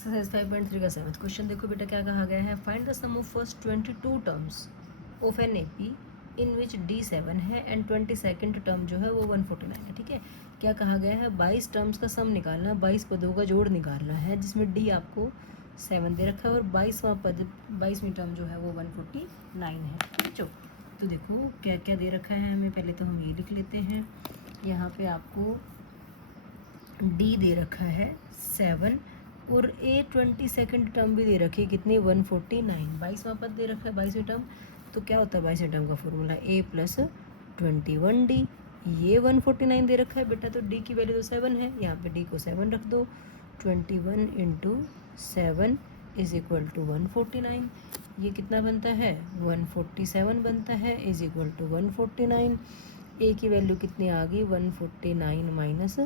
Exercise 5.3 का 7th question देखो बेटा क्या कहा गया है। Find the sum of first 22 terms of an AP in which D7 है एंड 22nd टर्म जो है वो 149 है। ठीक है, क्या कहा गया है, 22 टर्म्स का सम निकालना है, 22 पदों का जोड़ निकालना है जिसमें डी आपको 7 दे रखा है और 22वां पद 22वीं टर्म जो है वो 149 है। बच्चों तो देखो क्या क्या दे रखा है हमें, पहले तो हम ये लिख लेते हैं। यहाँ पे आपको डी दे रखा है 7 और ए 22nd टर्म भी दे रखी है कितनी 149। 22वां पद दे रखा है 22वीं टर्म, तो क्या होता है 22वीं टर्म का फॉर्मूला ए प्लस 21D। ये 149 दे रखा है बेटा, तो डी की वैल्यू तो 7 है, यहाँ पे डी को 7 रख दो। 21 इंटू 7 इज इक्वल टू 149। ये कितना बनता है 147 बनता है, इज इक्वल टू 149। ए की वैल्यू कितनी आ गई 149 माइनस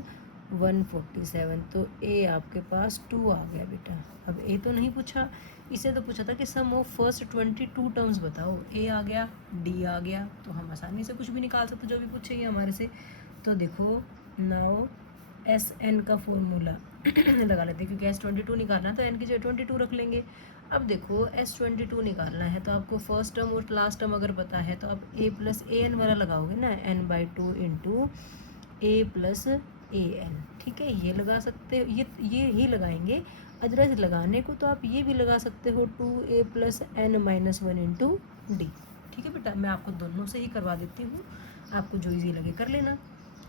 147, तो ए आपके पास 2 आ गया बेटा। अब ए तो नहीं पूछा, इसे तो पूछा था कि सम ऑफ फर्स्ट 22 टर्म्स बताओ। ए आ गया, डी आ गया, तो हम आसानी से कुछ भी निकाल सकते जो भी पूछेगी हमारे से। तो देखो नाउ एस एन का फॉर्मूला लगा लेते हैं, क्योंकि S22 निकालना है तो एन की जगह 22 रख लेंगे। अब देखो S22 निकालना है तो आपको फर्स्ट टर्म और लास्ट टर्म अगर पता है तो आप ए प्लस ए एन वाला लगाओगे ना, n/2 into A plus A N. ठीक है, ये लगा सकते हो, ये ही लगाएंगे। अदरवाइज लगाने को तो आप ये भी लगा सकते हो 2a plus n minus 1 into D. ठीक है बेटा, मैं आपको दोनों से ही करवा देती हूँ, आपको जो इजी लगे कर लेना।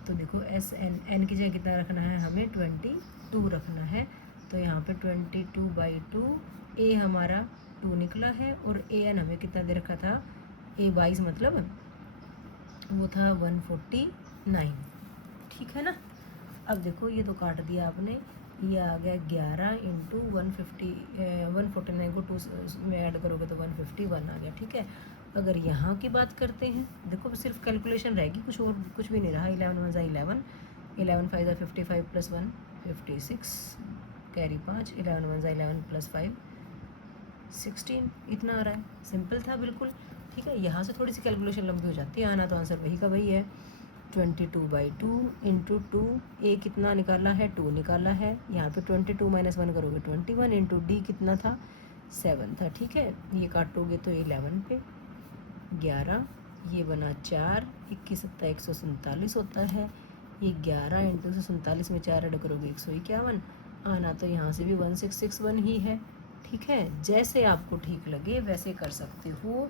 तो देखो एस एन की जगह कितना रखना है, हमें 22 रखना है। तो यहाँ पे 22/2 ए हमारा 2 निकला है और ए एन हमें कितना दे रखा था, ए 22 मतलब वो था 149। ठीक है ना। अब देखो ये तो काट दिया आपने, ये आ गया 11 इंटू 149 को 2 में ऐड करोगे तो 151 आ गया। ठीक है, अगर यहाँ की बात करते हैं, देखो सिर्फ कैलकुलेशन रहेगी, कुछ और कुछ भी नहीं रहा। 11 1 11, 11 5 55 प्लस 1 56, कैरी 5, 11 1 11 प्लस 5 16, इतना आ रहा है। सिंपल था बिल्कुल। ठीक है, यहाँ से थोड़ी सी कैलकुलेशन लंबी हो जाती है, आना तो आंसर वही का वही है। 22/2 इंटू 2, ए कितना निकाला है 2 निकाला है, यहाँ पे 22 माइनस 1 करोगे 21 इंटू डी कितना था 7 था। ठीक है, ये काटोगे तो 11 पे 11, ये बना 4, 21 7 147 होता है। ये 11 इंटू 147 में 4 ऐड करोगे 151, आना तो यहाँ से भी 1661 ही है। ठीक है, जैसे आपको ठीक लगे वैसे कर सकते हो।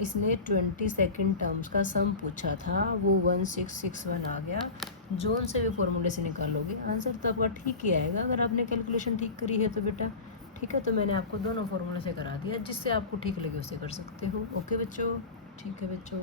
इसने 22nd टर्म्स का सम पूछा था, वो 1661 आ गया। जोन से भी फॉर्मूले से निकालोगे आंसर तो आपका ठीक ही आएगा, अगर आपने कैलकुलेशन ठीक करी है तो बेटा। ठीक है, तो मैंने आपको दोनों फॉर्मूले से करा दिया, जिससे आपको ठीक लगे उससे कर सकते हो। ओके बच्चों, ठीक है बच्चों।